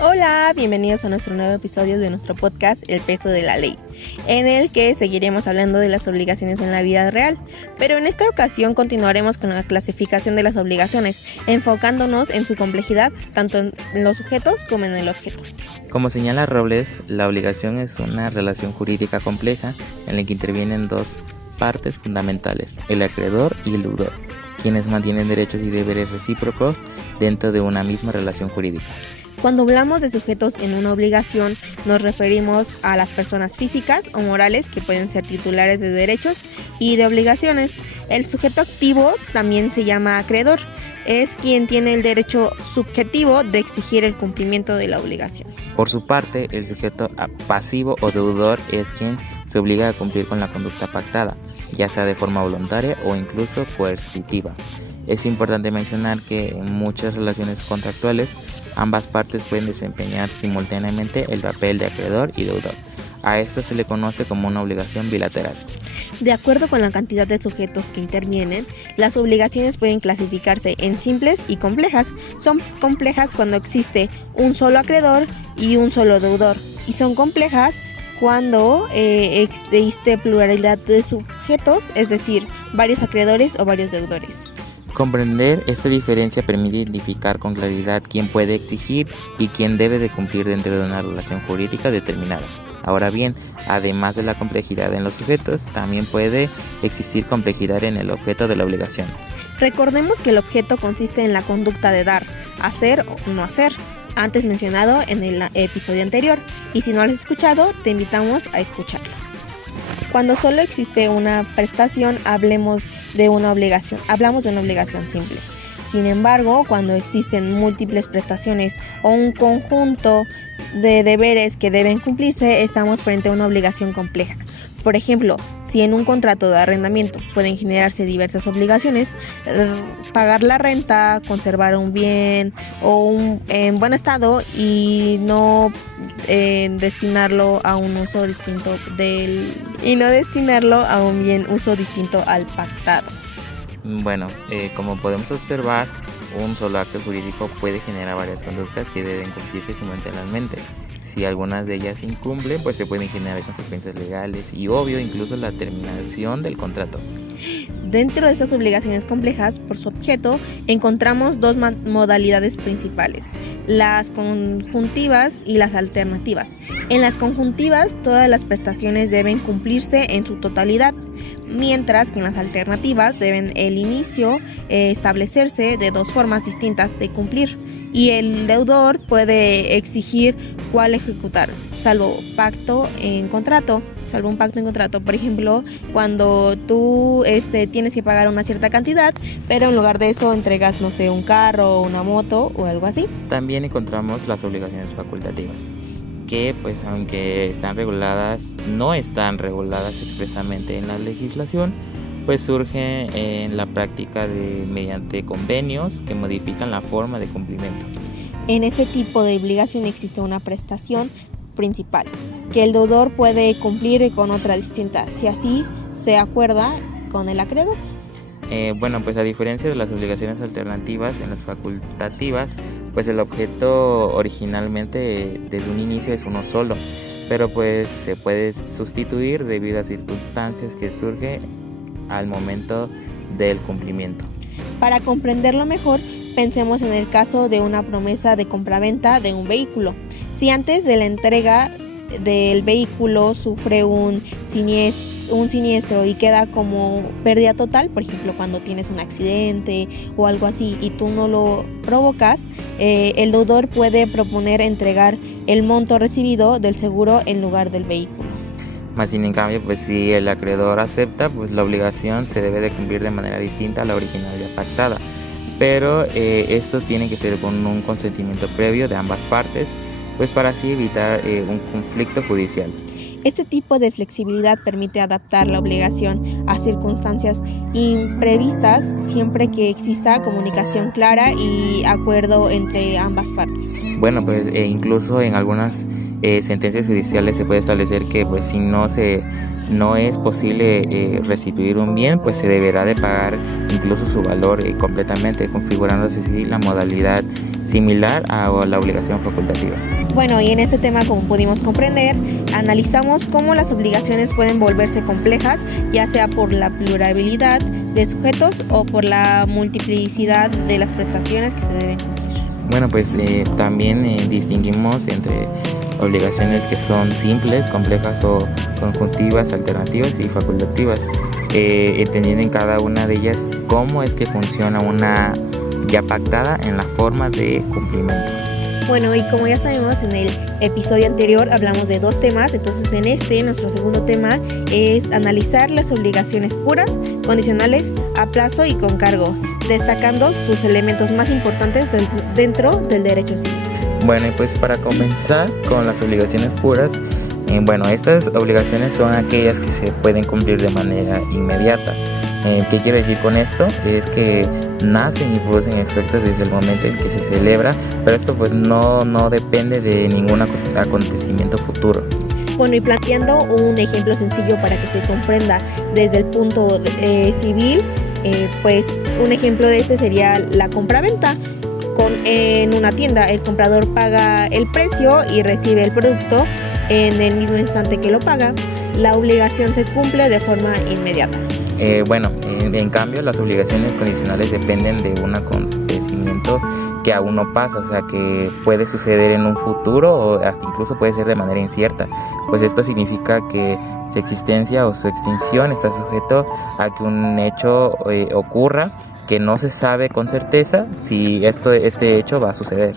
Hola, bienvenidos a nuestro nuevo episodio de nuestro podcast El peso de la ley, en el que seguiremos hablando de las obligaciones en la vida real, pero en esta ocasión continuaremos con la clasificación de las obligaciones, enfocándonos en su complejidad, tanto en los sujetos como en el objeto. Como señala Robles, la obligación es una relación jurídica compleja en la que intervienen dos partes fundamentales, el acreedor y el deudor, quienes mantienen derechos y deberes recíprocos dentro de una misma relación jurídica. Cuando hablamos de sujetos en una obligación, nos referimos a las personas físicas o morales que pueden ser titulares de derechos y de obligaciones. El sujeto activo también se llama acreedor, es quien tiene el derecho subjetivo de exigir el cumplimiento de la obligación. Por su parte, el sujeto pasivo o deudor es quien se obliga a cumplir con la conducta pactada, ya sea de forma voluntaria o incluso coercitiva. Es importante mencionar que en muchas relaciones contractuales ambas partes pueden desempeñar simultáneamente el papel de acreedor y deudor. A esto se le conoce como una obligación bilateral. De acuerdo con la cantidad de sujetos que intervienen, las obligaciones pueden clasificarse en simples y complejas. Son complejas cuando existe un solo acreedor y un solo deudor, y son complejas cuando existe pluralidad de sujetos, es decir, varios acreedores o varios deudores. Comprender esta diferencia permite identificar con claridad quién puede exigir y quién debe de cumplir dentro de una relación jurídica determinada. Ahora bien, además de la complejidad en los sujetos, también puede existir complejidad en el objeto de la obligación. Recordemos que el objeto consiste en la conducta de dar, hacer o no hacer, antes mencionado en el episodio anterior, y si no lo has escuchado, te invitamos a escucharlo. Cuando solo existe una prestación, hablamos de una obligación simple. Sin embargo, cuando existen múltiples prestaciones o un conjunto de deberes que deben cumplirse, estamos frente a una obligación compleja. Por ejemplo, si en un contrato de arrendamiento pueden generarse diversas obligaciones, pagar la renta, conservar un bien en buen estado y no destinarlo a un uso distinto a un bien uso distinto al pactado. Bueno, como podemos observar, un solo acto jurídico puede generar varias conductas que deben cumplirse simultáneamente. Si algunas de ellas incumplen, pues se pueden generar consecuencias legales y obvio incluso la terminación del contrato. Dentro de estas obligaciones complejas, por su objeto, encontramos dos modalidades principales, las conjuntivas y las alternativas. En las conjuntivas, todas las prestaciones deben cumplirse en su totalidad, mientras que en las alternativas deben el inicio establecerse de dos formas distintas de cumplir, y el deudor puede exigir cuál ejecutar, salvo un pacto en contrato. Por ejemplo, cuando tú tienes que pagar una cierta cantidad, pero en lugar de eso entregas, un carro, una moto o algo así. También encontramos las obligaciones facultativas, que pues aunque no están reguladas expresamente en la legislación, pues surge en la práctica mediante convenios que modifican la forma de cumplimiento. En este tipo de obligación existe una prestación principal, que el deudor puede cumplir con otra distinta, si así se acuerda con el acreedor. Pues a diferencia de las obligaciones alternativas, en las facultativas, pues el objeto originalmente desde un inicio es uno solo, pero pues se puede sustituir debido a circunstancias que surgen al momento del cumplimiento. Para comprenderlo mejor, pensemos en el caso de una promesa de compraventa de un vehículo. Si antes de la entrega del vehículo sufre un siniestro y queda como pérdida total, por ejemplo cuando tienes un accidente o algo así y tú no lo provocas, el deudor puede proponer entregar el monto recibido del seguro en lugar del vehículo. Más sin en cambio, pues si el acreedor acepta, pues la obligación se debe de cumplir de manera distinta a la original ya pactada. Pero esto tiene que ser con un consentimiento previo de ambas partes, pues para así evitar un conflicto judicial. Este tipo de flexibilidad permite adaptar la obligación a circunstancias imprevistas siempre que exista comunicación clara y acuerdo entre ambas partes. Bueno, pues incluso en algunas sentencias judiciales se puede establecer que pues si no es posible restituir un bien, pues se deberá de pagar incluso su valor completamente, configurándose así la modalidad similar a la obligación facultativa. Bueno, y en este tema, como pudimos comprender, analizamos cómo las obligaciones pueden volverse complejas, ya sea por la pluralidad de sujetos o por la multiplicidad de las prestaciones que se deben cumplir. Bueno, pues también distinguimos entre obligaciones que son simples, complejas o conjuntivas, alternativas y facultativas, entendiendo en cada una de ellas cómo es que funciona una ya pactada en la forma de cumplimiento. Bueno, y como ya sabemos, en el episodio anterior hablamos de 2 temas, entonces nuestro segundo tema es analizar las obligaciones puras, condicionales, a plazo y con cargo, destacando sus elementos más importantes dentro del derecho civil. Bueno, y pues para comenzar con las obligaciones puras, estas obligaciones son aquellas que se pueden cumplir de manera inmediata. ¿Qué quiero decir con esto? Es que nacen y producen efectos desde el momento en que se celebra, pero esto pues no depende de ningún acontecimiento futuro. Bueno, y planteando un ejemplo sencillo para que se comprenda desde el punto civil, pues un ejemplo de este sería la compraventa. En una tienda, el comprador paga el precio y recibe el producto en el mismo instante que lo paga. La obligación se cumple de forma inmediata. En cambio, las obligaciones condicionales dependen de un acontecimiento que aún no pasa, o sea, que puede suceder en un futuro o hasta incluso puede ser de manera incierta. Pues esto significa que su existencia o su extinción está sujeto a que un hecho ocurra que no se sabe con certeza si este hecho va a suceder.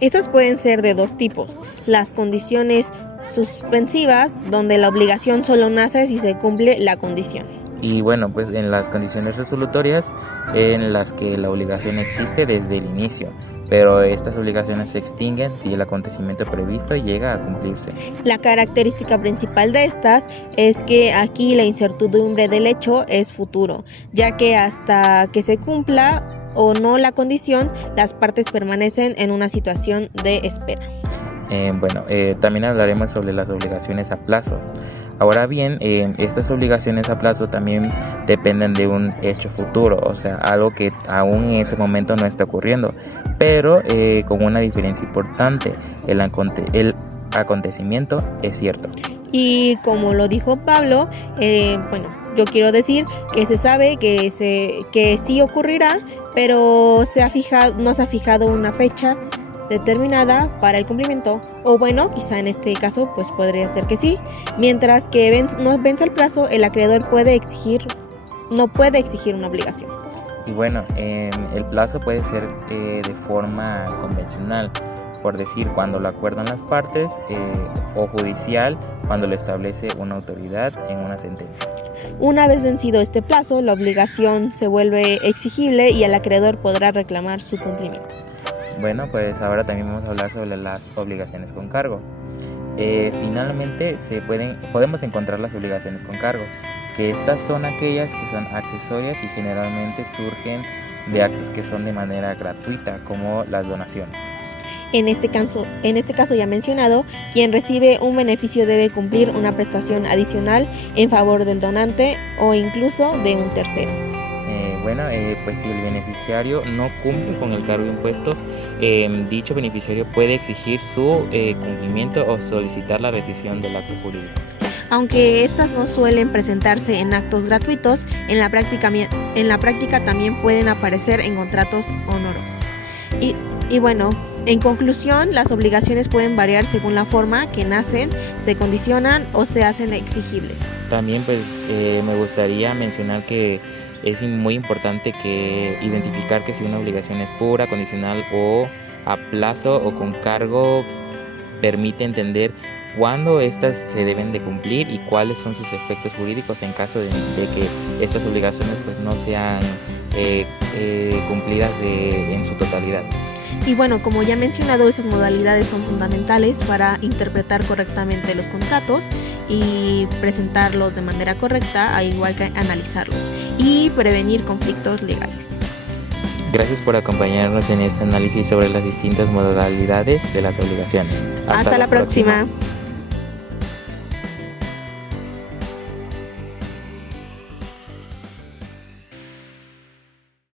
Estas pueden ser de 2 tipos: las condiciones suspensivas, donde la obligación solo nace si se cumple la condición. Y bueno, pues en las condiciones resolutorias, en las que la obligación existe desde el inicio, pero estas obligaciones se extinguen si el acontecimiento previsto llega a cumplirse. La característica principal de estas es que aquí la incertidumbre del hecho es futuro, ya que hasta que se cumpla o no la condición, las partes permanecen en una situación de espera. También hablaremos sobre las obligaciones a plazo. Ahora bien, estas obligaciones a plazo también dependen de un hecho futuro, o sea, algo que aún en ese momento no está ocurriendo, pero con una diferencia importante: el acontecimiento es cierto. Y como lo dijo Pablo, yo quiero decir que se sabe que sí ocurrirá, pero no se ha fijado una fecha determinada para el cumplimiento, o quizá en este caso pues podría ser que sí. Mientras que no vence el plazo, el acreedor no puede exigir una obligación. Y el plazo puede ser de forma convencional, por decir, cuando lo acuerdan las partes, o judicial, cuando lo establece una autoridad en una sentencia. Una vez vencido este plazo, la obligación se vuelve exigible y el acreedor podrá reclamar su cumplimiento. Pues ahora también vamos a hablar sobre las obligaciones con cargo. Finalmente podemos encontrar las obligaciones con cargo, que estas son aquellas que son accesorias y generalmente surgen de actos que son de manera gratuita, como las donaciones. En este caso ya mencionado, quien recibe un beneficio debe cumplir una prestación adicional en favor del donante o incluso de un tercero. Pues si el beneficiario no cumple con el cargo impuesto, dicho beneficiario puede exigir su cumplimiento o solicitar la rescisión del acto jurídico. Aunque estas no suelen presentarse en actos gratuitos, en la práctica también pueden aparecer en contratos honorosos. En conclusión, las obligaciones pueden variar según la forma que nacen, se condicionan o se hacen exigibles. También me gustaría mencionar que es muy importante identificar que si una obligación es pura, condicional o a plazo o con cargo, permite entender cuándo estas se deben de cumplir y cuáles son sus efectos jurídicos en caso de que estas obligaciones no sean cumplidas en su totalidad. Y como ya he mencionado, esas modalidades son fundamentales para interpretar correctamente los contratos y presentarlos de manera correcta, al igual que analizarlos y prevenir conflictos legales. Gracias por acompañarnos en este análisis sobre las distintas modalidades de las obligaciones. Hasta la próxima.